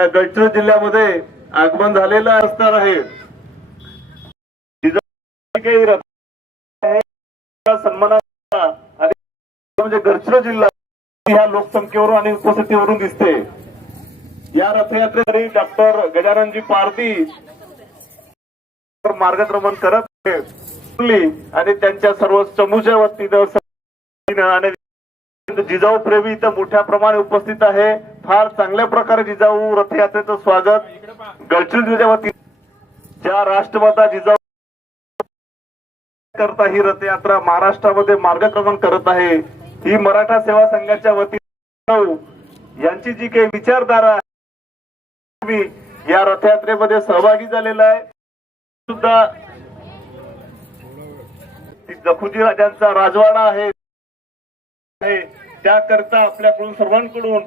या गडचिरोली जिल्ह्यामध्ये आगमन झालेलं असणार आहे. सन्मानाचा म्हणजे गडचिरोली जिल्हा ह्या लोकसंख्येवरून आणि उपस्थितीवरून दिसते. या रथयात्रेसाठी डॉक्टर गजाननजी पारदी मार्गक्रमण करत आहे आणि त्यांच्या सर्व चमूच्या वतीनं आणि जिजाऊ प्रेमी इथं मोठ्या प्रमाणे उपस्थित आहे. फार चांगल्या प्रकारे जिजाऊ रथयात्रेचं स्वागत. गडचिरोली वतीने ज्या राष्ट्रवादा जिजाऊ करता ही रथयात्रा महाराष्ट्रामध्ये मार्गक्रमण करत आहे ही मराठा सेवा संघाच्या वतीने यांची जी काही विचारधारा आहे मी या रथयात्रेमध्ये सहभागी झालेला आहे. सुद्धा जखुजी राजांचा राजवाडा आहे. त्याकरता आपल्याकडून सर्वांकडून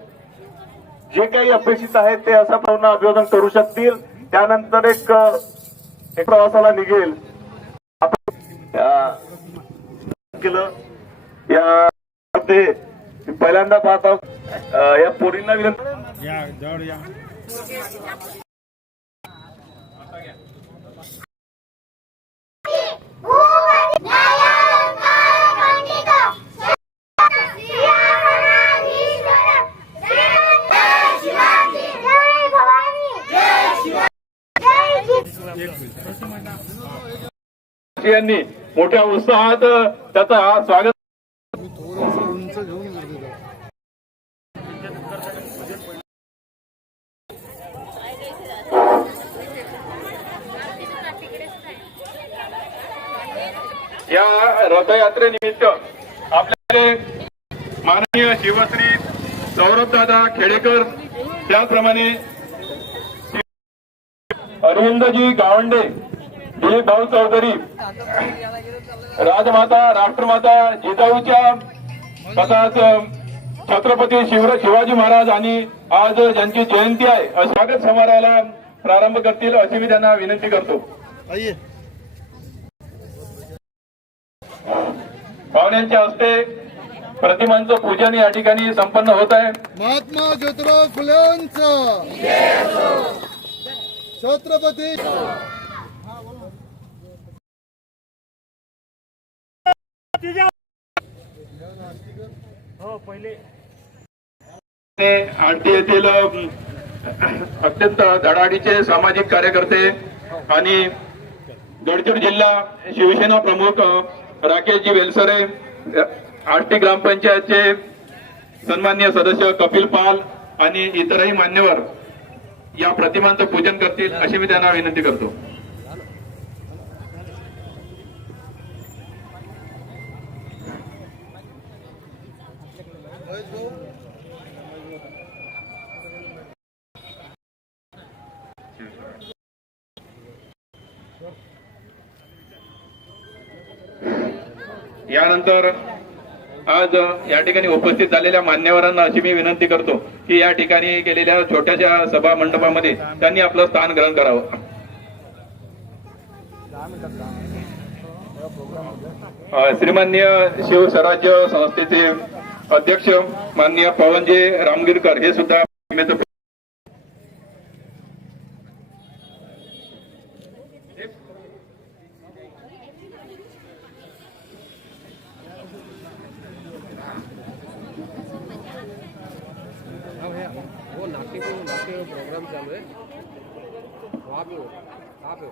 जे काही अपेक्षित आहे ते असा प्रमाणे अभिवादन करू शकतील. त्यानंतर एक एक प्रवासाला निघेल. आपण केलं. या ते पहिल्यांदा पाहत आहोत. या पोरींना विनंती या यांनी मोठ्या उत्साहात त्याचा स्वागत या रथयात्रेनिमित्त आपल्याकडे माननीय शिवश्री सौरभदादा खेडेकर त्याचप्रमाणे अरविंदजी गावंडे दिलीप भाऊ चौधरी राजमाता राष्ट्रमाता जिजाऊच्या तसाच छत्रपती शिव शिवाजी महाराज आणि आज ज्यांची जयंती आहे स्वागत समारोहाला प्रारंभ करतील अशी मी त्यांना विनंती करतो. पाहुण्यांच्या हस्ते प्रतिमांचं पूजन या ठिकाणी संपन्न होत आहे. महात्मा ज्योतिराव फुलेंचं छत्रपती ते येथील अत्यंत धडाडीचे सामाजिक कार्यकर्ते आणि गडचिर जिल्हा शिवसेना प्रमुख राकेशजी वेलसरे आष्टी ग्रामपंचायतचे सन्मान्य सदस्य कपिल पाल आणि इतरही मान्यवर या प्रतिमांचं पूजन करतील अशी मी त्यांना विनंती करतो. यानंतर आज या ठिकाणी उपस्थित झालेल्या मान्यवरांना अशी मी विनंती करतो की या ठिकाणी केलेल्या छोट्याशा सभा मंडपामध्ये त्यांनी आपलं स्थान ग्रहण करावं. श्रीमान्य श्रीमान्य शिवस्वराज्य संस्थेचे अध्यक्ष माननीय पवनजी रामगिरकर हे सुद्धा प्रतिमेचं वो नाट्य को नाट्य प्रोग्राम चालू है वहाँ पे हो वहाँ पे हो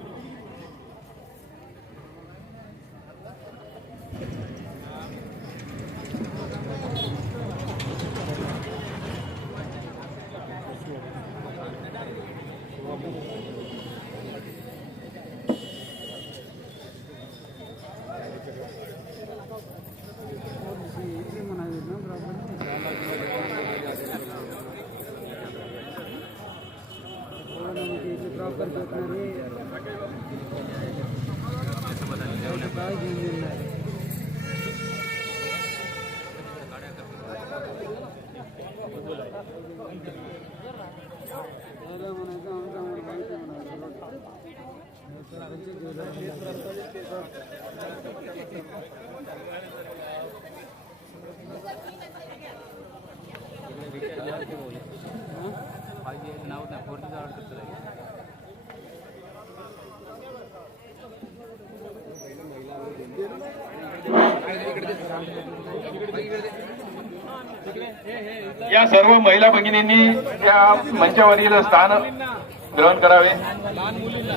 धन्यवाद या सर्व महिला भगिनींनी या मंचावरील स्थान ग्रहण करावे.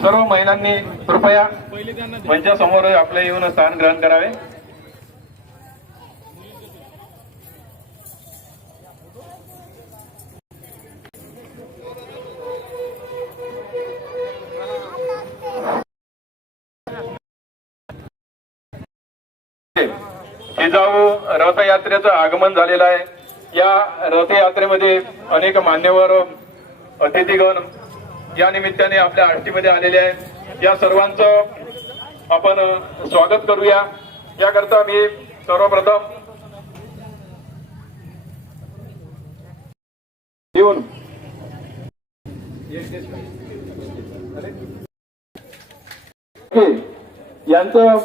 सर्व महिलांनी कृपया मंचासमोर आपलं येऊन स्थान ग्रहण करावे. अनेक मान्यवर अतिथीगण या निमित्ताने आपल्या आष्टीमध्ये आलेले आहेत. या सर्वांचं आपण स्वागत करूया. याकरता मी सर्वप्रथम येऊन यांचं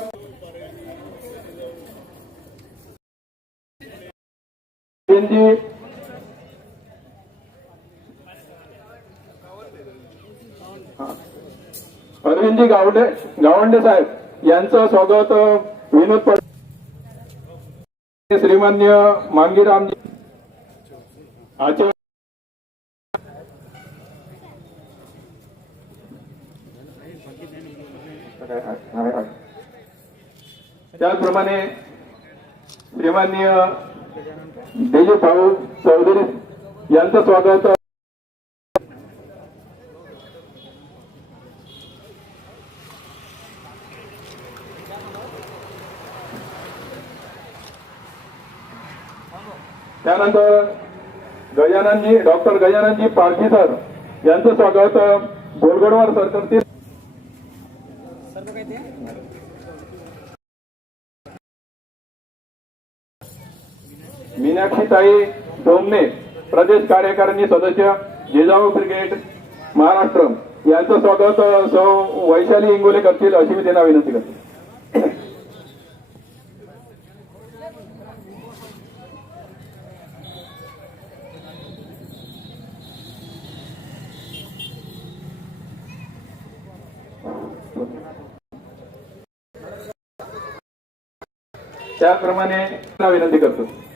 जी अरविंदजी गावडे गावंडे साहेब यांचं स्वागत विनोद पड श्रीमान्य मांगीरामजी आचार्य त्याचप्रमाणे श्रीमान्य दिलीप भाऊ चौधरी यांचं स्वागत. त्यानंतर गजाननजी डॉक्टर गजाननजी पारखी सर यांचं स्वागत गोलगडवार सरकारतील मीनाक्षीताई डोमने प्रदेश कार्यकारिणी सदस्य जिजाऊ क्रिकेट महाराष्ट्र. यांचं स्वागत सौ वैशाली इंगोले करतील अशी मी त्यांना विनंती करतो. त्याप्रमाणे विनंती करतो.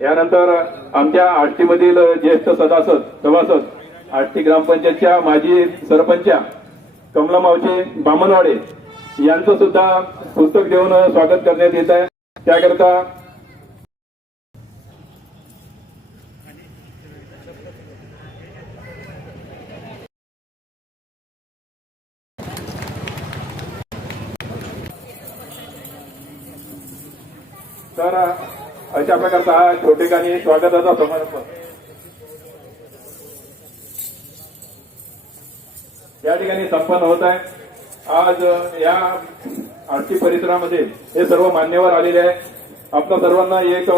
यानंतर आमच्या आष्टीमधील ज्येष्ठ सदासद सभासद आष्टी ग्रामपंचायतच्या माजी सरपंचा कमला मावशी बामनवाडे यांचं सुद्धा पुस्तक देऊन स्वागत करण्यात येत आहे. त्याकरता तर अशा प्रकारचा हा स्वागताचा समारंभ. या ठिकाणी संपन्न होत आहे. आज या आरती परिसरामध्ये हे सर्व मान्यवर आलेले आहे. आपल्या सर्वांना एक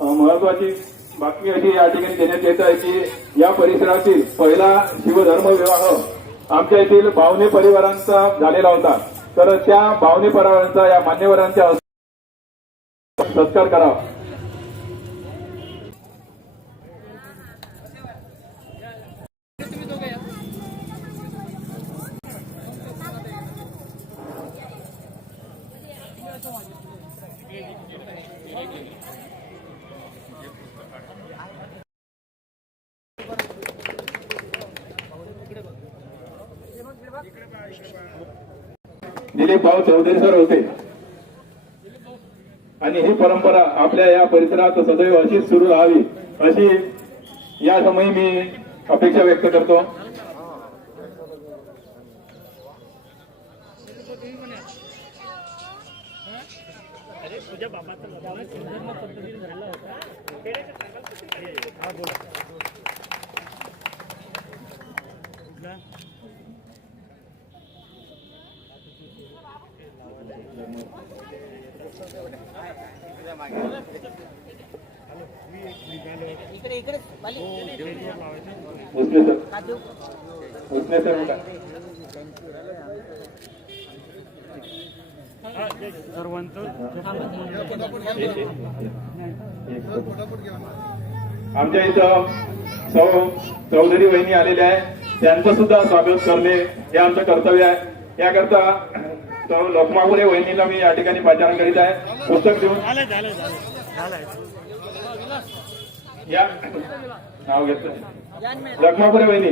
महत्वाची बातमी अशी या ठिकाणी देण्यात येत आहे की या परिसरातील पहिला शिवधर्म विवाह आमच्या येथील भावने परिवारांचा झालेला होता. तर त्या भावने परिवारांचा या मान्यवरांच्या सत्कार करावा दिलीप भाऊ चौधरी सर होते. आणि ही परंपरा आपल्या या परिसरात सदैव अशीच सुरू राहावी अशी या समयी मी अपेक्षा व्यक्त करतो Yeah सर भोसले सर उठा. आमच्या इथं सौ चौधरी वहिनी आलेल्या आहे त्यांचं सुद्धा स्वागत करणे हे आमचं कर्तव्य आहे. याकरता सौ लोकमापुरे वहिनीला मी या ठिकाणी पाचारण करीत आहे. पुस्तक देऊन. या. नाव घेतलं. लखमापुरे वहिनी.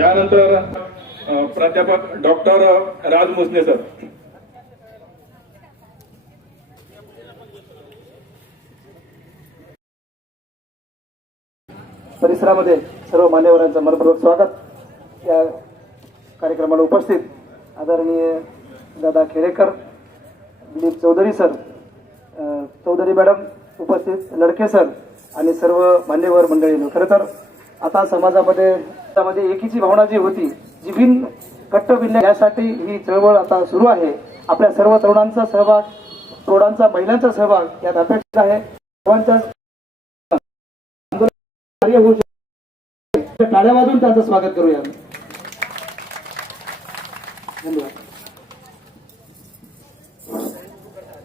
यानंतर प्राध्यापक डॉक्टर राज मुसने सर. परिसरामध्ये सर्व मान्यवरांचं मनपूर्वक स्वागत. या कार्यक्रमाला उपस्थित आदरणीय दादा खेडेकर दिलीप चौधरी सर चौधरी मॅडम उपस्थित लडके सर आणि सर्व मान्यवर मंडळी खरं तर आता समाजामध्ये त्यामध्ये एकीची भावना जी होती जी भिन्न कट्ट भिन्न यासाठी ही चळवळ आता सुरू आहे. आपल्या सर्व तरुणांचा सहभाग प्रौढांचा महिलांचा सहभाग यात अपेक्षित आहे. सर्वांचा कार्य होऊ शकते टाळ्या वाजून त्यांचं स्वागत करूया. धन्यवाद.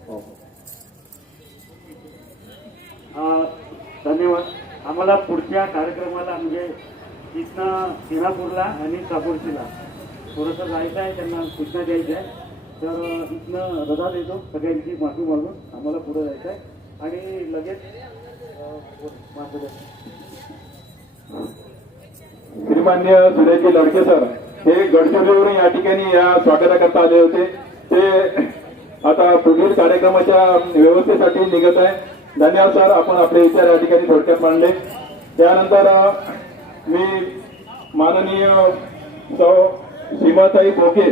हो. धन्यवाद. आम्हाला पुढच्या कार्यक्रमाला म्हणजे इथनं सिंगापूरला आणि कापूरशीला थोडंसं जायचं आहे त्यांना सूचना द्यायच्या आहे. तर इथनं रजा देतो सगळ्यांची माफी मागून. आम्हाला पुढे जायचं आहे. आणि लगेच मार्गदर्शन. श्रीमान्य सुरेशजी लडके सर हे गडचिरोलीवरून या ठिकाणी या स्वागताकरता आले होते. ते आता पुढील कार्यक्रमाच्या व्यवस्थेसाठी निघत आहे. धन्यवाद सर आपण आपले विचार या ठिकाणी थोडक्यात मांडले. त्यानंतर मी माननीय सौ सीमाताई बोके.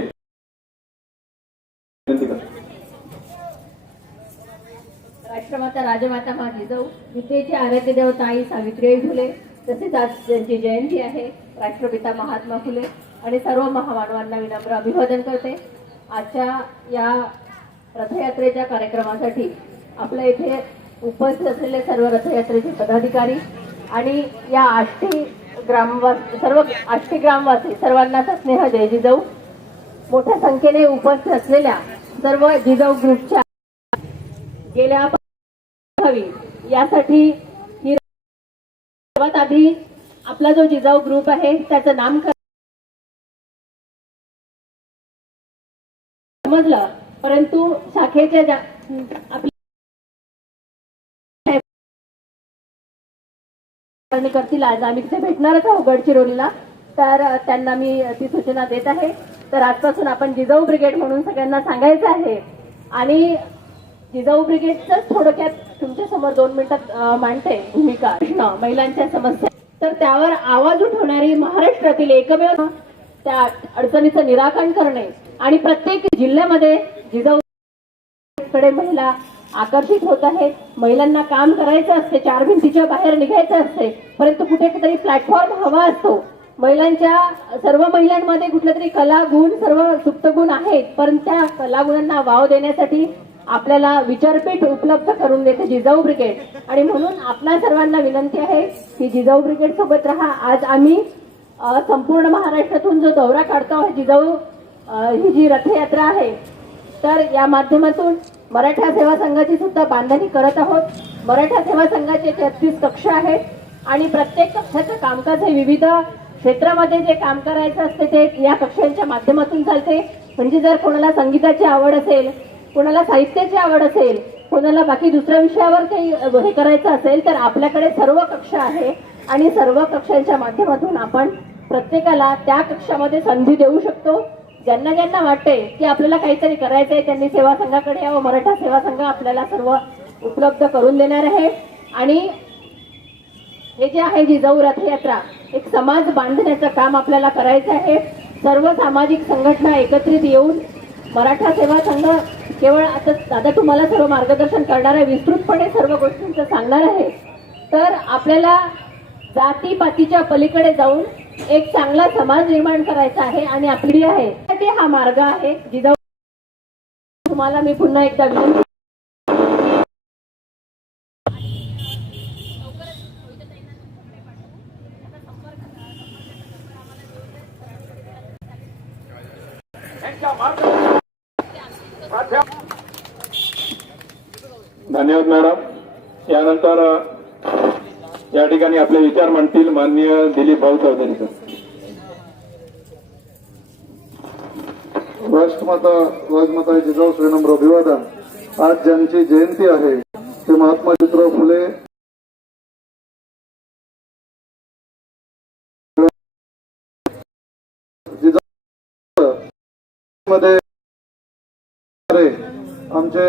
राष्ट्रमाता राजमाता मा जिजाऊ विद्येची आराध्य देवता आई सावित्रीबाई फुले तसेच आज त्यांची जयंती आहे राष्ट्रपिता महात्मा फुले आणि सर्व महामानवांना विनम्र अभिवादन करते. आजच्या या रथयात्रेच्या कार्यक्रमासाठी आपल्या इथे उपस्थित असलेले सर्व रथयात्रेचे पदाधिकारी आणि या आष्टी ग्रामवास सर्व आष्टी ग्रामवासी सर्वांना स्नेह जय जिजाऊ. मोठ्या संख्येने उपस्थित असलेल्या सर्व जिजाऊ ग्रुपच्या गेल्या हवी यासाठी आधी आपला जो जिजाऊ ग्रुप आहे त्याचं नाम समजलं. परंतु शाखेच्या ज्या करतील आज. आम्ही तिथे भेटणारच आहोत गडचिरोलीला. तर त्यांना मी ती सूचना देत आहे. तर आजपासून आपण जिजाऊ ब्रिगेड म्हणून सगळ्यांना सांगायचं आहे. आणि जिजाऊ ब्रिगेडच थोडक्यात तुमच्यासमोर दोन मिनिटात मांडते भूमिका. महिलांच्या समस्या. तर त्यावर आवाज उठवणारी महाराष्ट्रातील एकमेव त्या अडचणीचं निराकरण करणे आणि प्रत्येक जिल्ह्यामध्ये जिजाऊ कडे महिला आकर्षित होत आहेत. महिलांना काम करायचं असते चार भिंतीच्या बाहेर निघायचं असते परंतु कुठेतरी प्लॅटफॉर्म हवा असतो. महिलांच्या सर्व महिलांमध्ये कुठला तरी कला गुण सर्व सुप्त गुण आहेत पण त्या कला गुणांना वाव देण्यासाठी आपल्याला विचारपीठ उपलब्ध करून देते जिजाऊ ब्रिगेड. आणि म्हणून आपल्या सर्वांना विनंती आहे की जिजाऊ ब्रिगेड सोबत राहा. आज आम्ही संपूर्ण महाराष्ट्रातून जो दौरा काढतो आहे जिजाऊ ही जी रथयात्रा आहे तर या माध्यमातून मराठा सेवा संघाची सुद्धा बांधणी करत आहोत. मराठा सेवा संघाचे तेहतीस कक्ष आहेत आणि प्रत्येक कक्षाचं कामकाज हे विविध क्षेत्रामध्ये जे काम करायचं असते ते या कक्षांच्या माध्यमातून चालते. म्हणजे जर कोणाला संगीताची आवड असेल कोणाला साहित्याची आवड असेल कोणाला बाकी दुसऱ्या विषयावर काही हे करायचं असेल तर आपल्याकडे सर्व कक्ष आहे. आणि सर्व कक्षांच्या माध्यमातून आपण प्रत्येकाला त्या कक्षामध्ये संधी देऊ शकतो. ज्यांना ज्यांना वाटते की आपल्याला काहीतरी करायचं आहे त्यांनी सेवा संघाकडे यावं. मराठा सेवा संघ आपल्याला सर्व उपलब्ध करून देणार आहे. आणि हे जे आहे जिजाऊ रथयात्रा एक समाज बांधण्याचं काम आपल्याला करायचं आहे. सर्व सामाजिक संघटना एकत्रित येऊन मराठा सेवा संघ केवळ आता दादा तुम्हाला सर्व मार्गदर्शन करणार आहे विस्तृतपणे सर्व गोष्टींचं सांगणार आहे. तर आपल्याला जातीपातीच्या पलीकडे जाऊन एक चांगला समाज निर्माण करायचा आहे आणि आपली आहे. ते हा मार्ग आहे जिजाऊ. तुम्हाला मी पुन्हा एकदा विनंती त्यानंतर या ठिकाणी आपले विचार मांडतील माननीय दिलीप भाऊ चौधरी सर. राष्ट्रमाता राजमाता जिजाऊ श्रीनम्र अभिवादन. आज ज्यांची जयंती आहे ते महात्मा ज्योतिराव फुले जिजाऊ मध्ये आमचे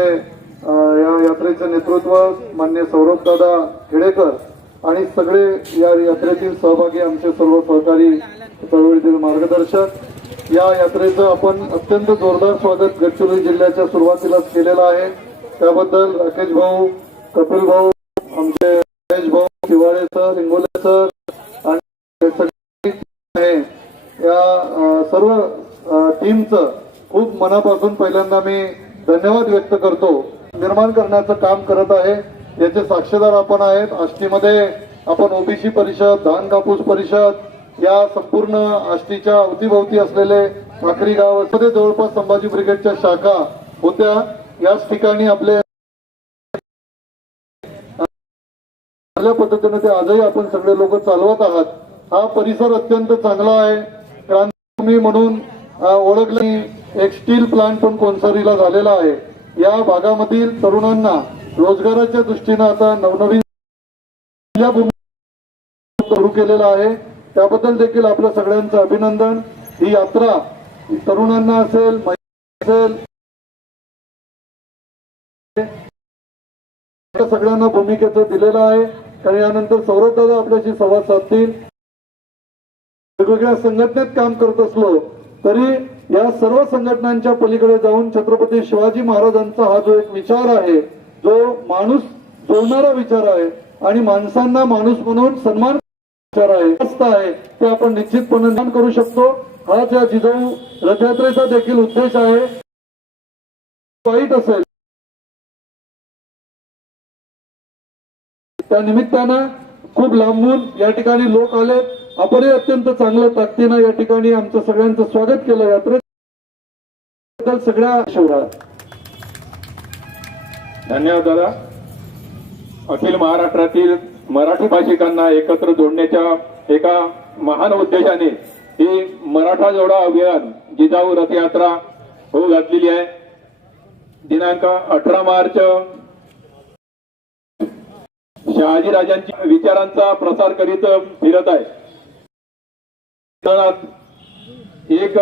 या यात्रेचं नेतृत्व मान्य सौरभ दादा खेडेकर आणि सगळे या यात्रेतील सहभागी आमचे सर्व सहकारी चळवळीतील मार्गदर्शक. या यात्रेचं आपण अत्यंत जोरदार स्वागत गडचिरोली जिल्ह्याच्या सुरुवातीलाच केलेलं आहे. त्याबद्दल राकेश भाऊ कपिल भाऊ आमचे राकेश भाऊ तिवाळे सर इंगोले सर आणि सगळी या सर्व टीमचं खूप मनापासून पहिल्यांदा मी धन्यवाद व्यक्त करतो. निर्माण करण्याचं काम करत आहे. याचे साक्षीदार आपण आहेत. आष्टीमध्ये आपण ओबीसी परिषद धान कापूस परिषद या संपूर्ण आष्टीच्या अवतीभोवती असलेले ठाकरी गावमध्ये जवळपास संभाजी ब्रिगेडच्या शाखा होत्या. याच ठिकाणी आपले चांगल्या पद्धतीने ते आजही आपण सगळे लोक चालवत आहात. हा परिसर अत्यंत चांगला आहे. क्रांती म्हणून ओळखली एक स्टील प्लांट पण कोनसरीला झालेला आहे. या भागामधील तरुणांना रोजगाराच्या दृष्टीनं आता नवनवीन सुरू केलेला आहे. त्याबद्दल देखील आपल्या सगळ्यांचं अभिनंदन. ही यात्रा तरुणांना असेल असेल सगळ्यांना भूमिकेचं दिलेलं आहे. आणि यानंतर सौरभ दादा आपल्याशी संवाद साधतील. वेगवेगळ्या संघटनेत काम करत असलो तरी या सर्व संघटनांच्या पलीकडे जाऊन छत्रपती शिवाजी महाराजांचा हा जो एक विचार आहे जो माणूस जोडणारा विचार आहे आणि माणसांना माणूस म्हणून सन्मान विचार आहे आहे ते आपण निश्चितपणे करू शकतो. हा या जिजाऊ रथयात्रेचा देखील उद्देश आहे. वाईट असेल. त्या निमित्तानं खूप लांबून या ठिकाणी लोक आले आपणही अत्यंत चांगल्या ताकदीनं या ठिकाणी आमचं सगळ्यांचं स्वागत केलं. यात्रेत सगळ्या शिवराज धन्यवाद दादा. अखिल महाराष्ट्रातील मराठी भाषिकांना एकत्र जोडण्याच्या एका महान उद्देशाने ही मराठा जोडा अभियान जिजाऊ रथयात्रा होऊ घातलेली आहे. दिनांक अठरा मार्च. शहाजीराजांच्या विचारांचा प्रसार करीत फिरत आहे. एक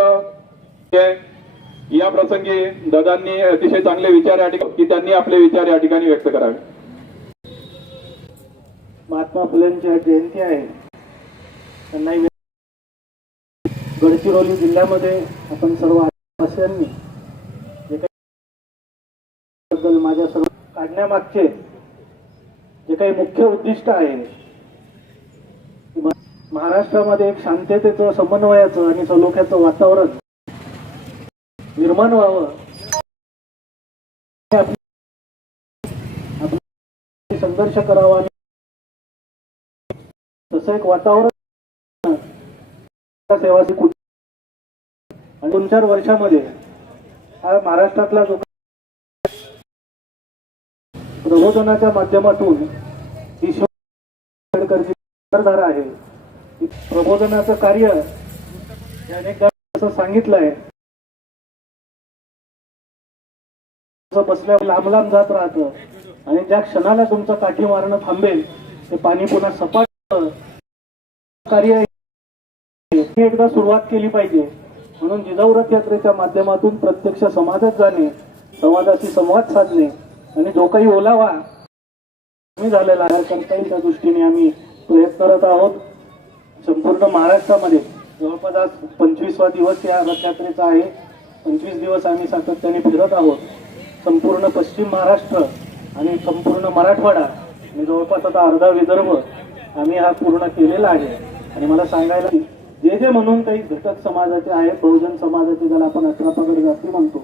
या प्रसंगी दादांनी अतिशय चांगले विचार या ठिकाणी की त्यांनी आपले विचार या ठिकाणी व्यक्त करावे. महात्मा फुलेंची जयंती आहे. त्यांना गडचिरोली जिल्ह्यामध्ये आपण सर्व आदिवासियांनी जे काही बद्दल माझ्या सर्व काढण्यामागचे जे काही मुख्य उद्दिष्ट आहे महाराष्ट्रामध्ये एक शांततेचं समन्वयाचं आणि सलोख्याचं वातावरण निर्माण व्हावं. संघर्ष करावा आणि तसं एक वातावरण सेवासी आणि दोन चार वर्षामध्ये हा महाराष्ट्रातला जो प्रबोधनाच्या माध्यमातून ही शिव विचारधारा आहे. प्रबोधनाचं कार्य अनेकदा असं सांगितलं आहे बसल्या लांब लांब जात राहतं. आणि ज्या क्षणाला तुमचं काठी मारणं थांबेल ते पाणी पुन्हा सपाट कार्य आहे. ही एकदा सुरुवात केली पाहिजे. म्हणून जिजाऊ रथ यात्रेच्या माध्यमातून प्रत्यक्ष समाजात जाणे समाजाशी संवाद साधणे आणि जो काही ओलावा कमी झालेला आहे करता येईल त्या दृष्टीने आम्ही प्रयत्नरत आहोत. संपूर्ण महाराष्ट्रामध्ये. जवळपास आज पंचवीसवा दिवस या रथयात्रेचा आहे. पंचवीस दिवस आम्ही सातत्याने फिरत आहोत. संपूर्ण पश्चिम महाराष्ट्र आणि संपूर्ण मराठवाडा आणि जवळपास आता अर्धा विदर्भ आम्ही हा पूर्ण केलेला आहे. आणि मला सांगायला जे जे म्हणून काही घटक समाजाचे आहेत बहुजन समाजाचे ज्याला आपण अठरा पगड जाती म्हणतो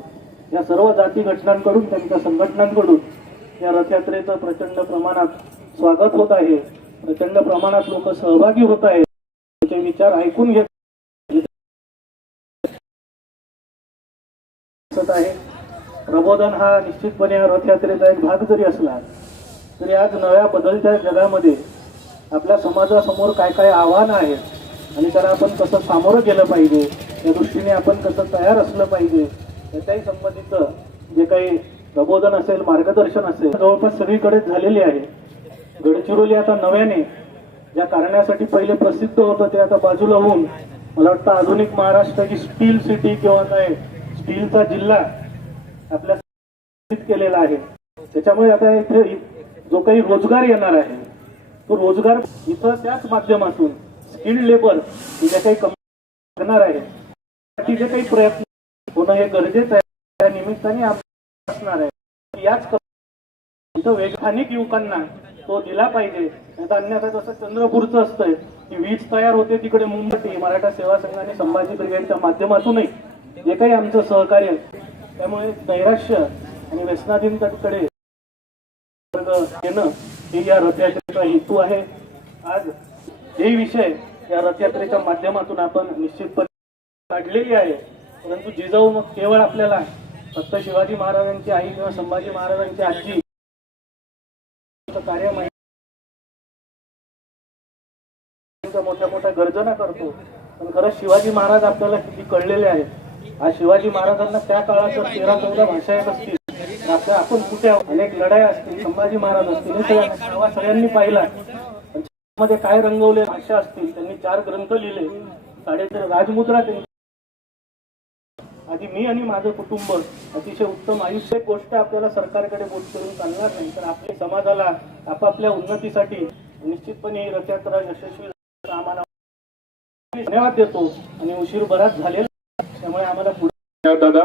या सर्व जाती घटनांकडून त्यांच्या संघटनांकडून या रथयात्रेचं प्रचंड प्रमाणात स्वागत होत आहे. प्रचंड प्रमाणात लोक सहभागी होत आहेत. त्याचे विचार ऐकून घेत दिसत आहे. प्रबोधन हा निश्चितपणे या रथयात्रेचा एक भाग जरी असला तरी आज नव्या बदलत्या जगामध्ये आपल्या समाजासमोर काय काय आव्हानं आहेत आणि त्याला आपण कसं सामोरं गेलं पाहिजे त्या दृष्टीने आपण कसं तयार असलं पाहिजे याच्याही संबंधित जे काही प्रबोधन असेल मार्गदर्शन असेल जवळपास सगळीकडेच झालेली आहे. गडचिरोली आता नव्याने ज्या कारणासाठी पहिले प्रसिद्ध होतं ते आता बाजूला होऊन मला वाटतं आधुनिक महाराष्ट्राची स्टील सिटी किंवा काय स्टीलचा जिल्हा आपल्या केलेला आहे. त्याच्यामुळे आता इथे जो काही रोजगार येणार आहे तो रोजगार इथं त्याच माध्यमातून स्किल्ड लेबर जे काही करणार आहे त्यासाठी जे काही प्रयत्न होणं हे गरजेचं आहे. त्या निमित्ताने असणार आहे. याच इथं वेग युवकांना तो दिला पाहिजे. आता अन्यथा जसं चंद्रपूरचं असतंय की वीज तयार होते तिकडे मुंबई मराठा सेवा संघ आणि संभाजी ब्रिगेडच्या माध्यमातूनही जे काही आमचं सहकार्य त्यामुळे नैराश्य आणि व्यसनाधीनकडे वर्ग येणं हे या रथयात्रेचा हेतू आहे. आज हे विषय या रथयात्रेच्या माध्यमातून आपण निश्चितपणे काढलेली आहे. परंतु जिजाऊ मग केवळ आपल्याला फक्त शिवाजी महाराजांची आई किंवा संभाजी महाराजांची आजी कार्य माहिती मोठ्या मोठ्या गर्जना करतो. पण खरंच शिवाजी महाराज आपल्याला किती कळलेले आहेत. आज शिवाजी महाराजांना त्या काळात तेरा चौदा भाषा येत असतील आपल्या आपण कुठे अनेक लढाया असतील संभाजी महाराज असतील हे सगळ्यांनी पाहिला. मध्ये काय रंगवले भाषा असतील त्यांनी चार ग्रंथ लिहिले. साडेचार राजमुद्रा त्यांनी आधी मी आणि माझं कुटुंब अतिशय उत्तम आयुष्य गोष्ट आपल्याला सरकारकडे बोट करून चालणार नाही तर आपल्या समाजाला आपापल्या उन्नतीसाठी निश्चितपणे ही रथयात्रा यशस्वी आम्हाला धन्यवाद देतो आणि उशीर बराच झालेला त्यामुळे आम्हाला पुढे दादा.